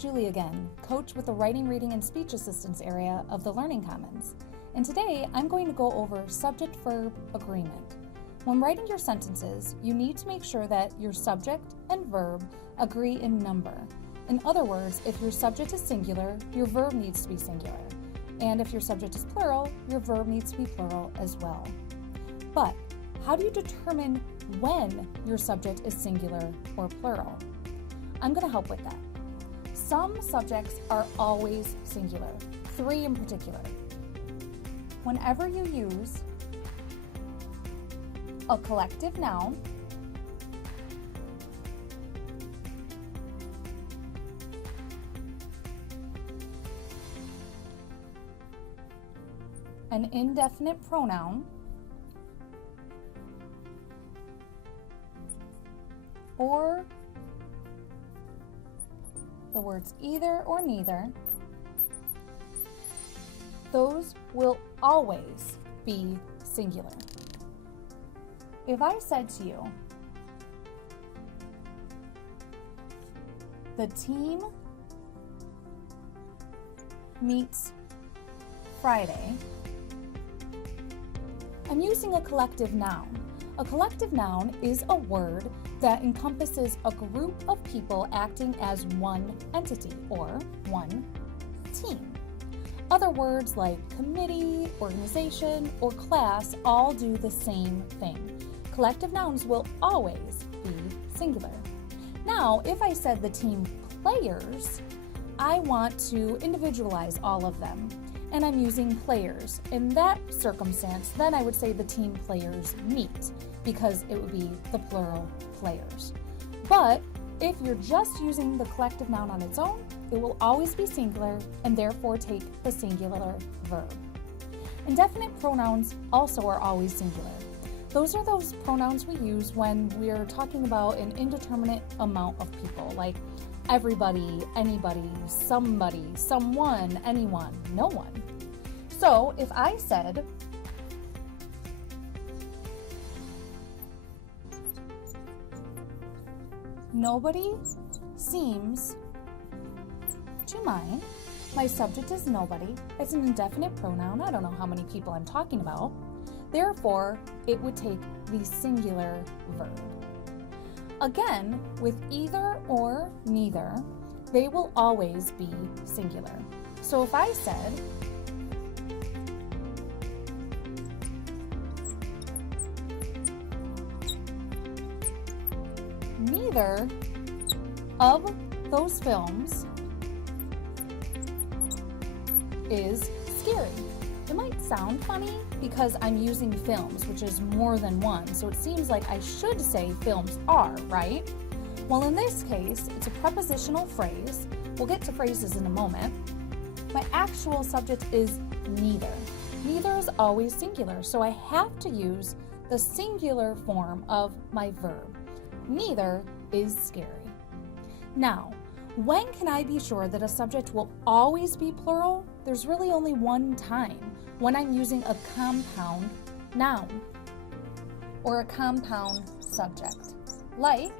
Julie again, coach with the Writing, Reading, and Speech Assistance area of the Learning Commons. And today I'm going to go over subject-verb agreement. When writing your sentences, you need to make sure that your subject and verb agree in number. In other words, if your subject is singular, your verb needs to be singular. And if your subject is plural, your verb needs to be plural as well. But how do you determine when your subject is singular or plural? I'm going to help with that. Some subjects are always singular, 3 in particular. Whenever you use a collective noun, an indefinite pronoun, or the words either or neither, those will always be singular. If I said to you, the team meets Friday, I'm using a collective noun. A collective noun is a word that encompasses a group of people acting as one entity or one team. Other words like committee, organization, or class all do the same thing. Collective nouns will always be singular. Now, if I said the team players, I want to individualize all of them, and I'm using players. In that circumstance, then I would say the team players meet, because it would be the plural players. But if you're just using the collective noun on its own, it will always be singular and therefore take the singular verb. Indefinite pronouns also are always singular. Those are those pronouns we use when we're talking about an indeterminate amount of people, like everybody, anybody, somebody, someone, anyone, no one. So if I said, nobody seems to mind. My subject is nobody. It's an indefinite pronoun. I don't know how many people I'm talking about. Therefore, it would take the singular verb. Again, with either or neither, they will always be singular. So if I said, neither of those films is scary. It might sound funny because I'm using films, which is more than one, so it seems like I should say films are, right? Well, in this case, it's a prepositional phrase. We'll get to phrases in a moment. My actual subject is neither. Neither is always singular, so I have to use the singular form of my verb. Neither is scary. Now, when can I be sure that a subject will always be plural? There's really only one time, when I'm using a compound noun or a compound subject, like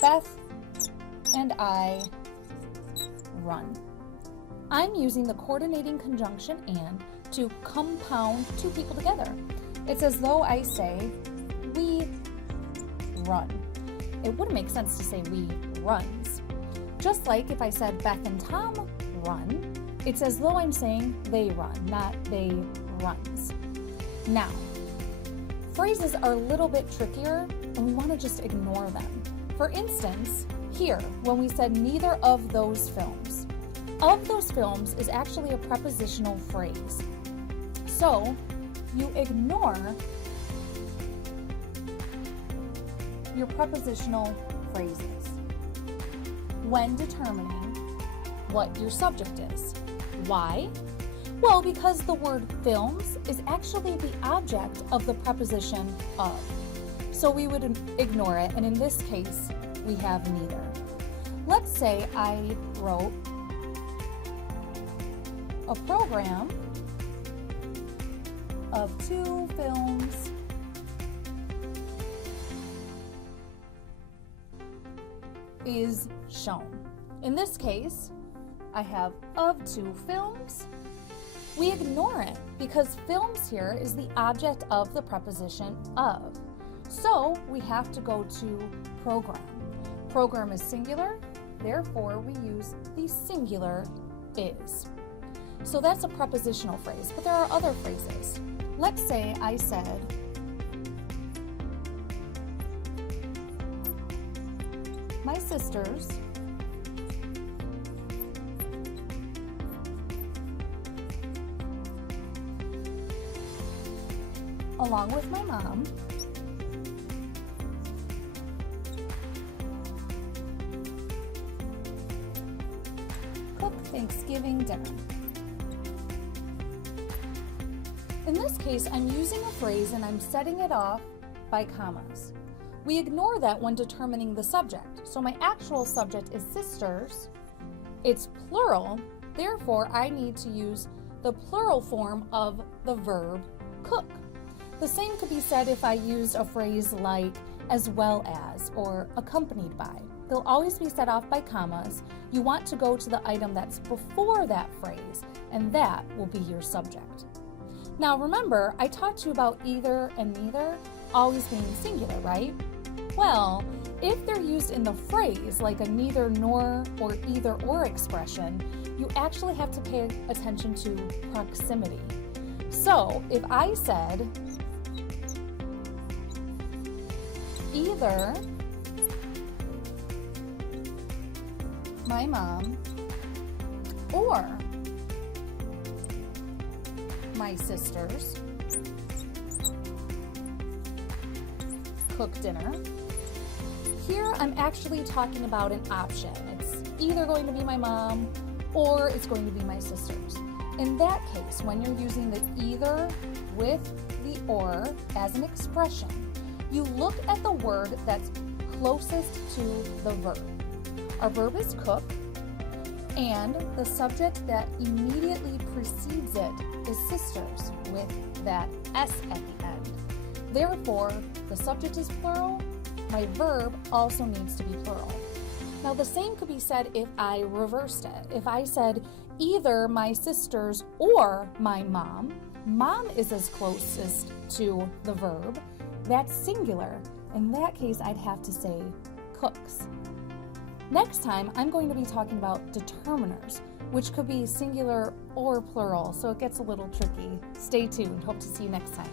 Beth and I run. I'm using the coordinating conjunction and to compound two people together. It's as though I say, we run. It wouldn't make sense to say we runs. Just like if I said Beth and Tom run, it's as though I'm saying they run, not they runs. Now, phrases are a little bit trickier and we want to just ignore them. For instance, here, when we said neither of those films is actually a prepositional phrase. So, you ignore your prepositional phrases when determining what your subject is. Why? Well, because the word films is actually the object of the preposition of. So we would ignore it, and in this case, we have neither. Let's say I wrote a program of 2 films is shown. In this case, I have of 2 films. We ignore it because films here is the object of the preposition of. So we have to go to program. Program is singular, therefore we use the singular is. So that's a prepositional phrase, but there are other phrases. Let's say I said, my sisters along with my mom cook Thanksgiving dinner. In this case, I'm using a phrase and I'm setting it off by commas. We ignore that when determining the subject. So my actual subject is sisters. It's plural, therefore I need to use the plural form of the verb cook. The same could be said if I used a phrase like as well as or accompanied by. They'll always be set off by commas. You want to go to the item that's before that phrase, and that will be your subject. Now remember, I taught you about either and neither always being singular, right? Well, if they're used in the phrase like a neither nor or either or expression, you actually have to pay attention to proximity. So if I said either my mom or my sisters cook dinner, here I'm actually talking about an option. It's either going to be my mom or it's going to be my sisters. In that case, when you're using the either with the or as an expression, you look at the word that's closest to the verb. Our verb is cook, and the subject that immediately precedes it is sisters with that S at the end. Therefore, the subject is plural, my verb also needs to be plural. Now the same could be said if I reversed it. If I said either my sisters or my mom, mom is as closest to the verb, that's singular. In that case, I'd have to say cooks. Next time, I'm going to be talking about determiners, which could be singular or plural, so it gets a little tricky. Stay tuned. Hope to see you next time.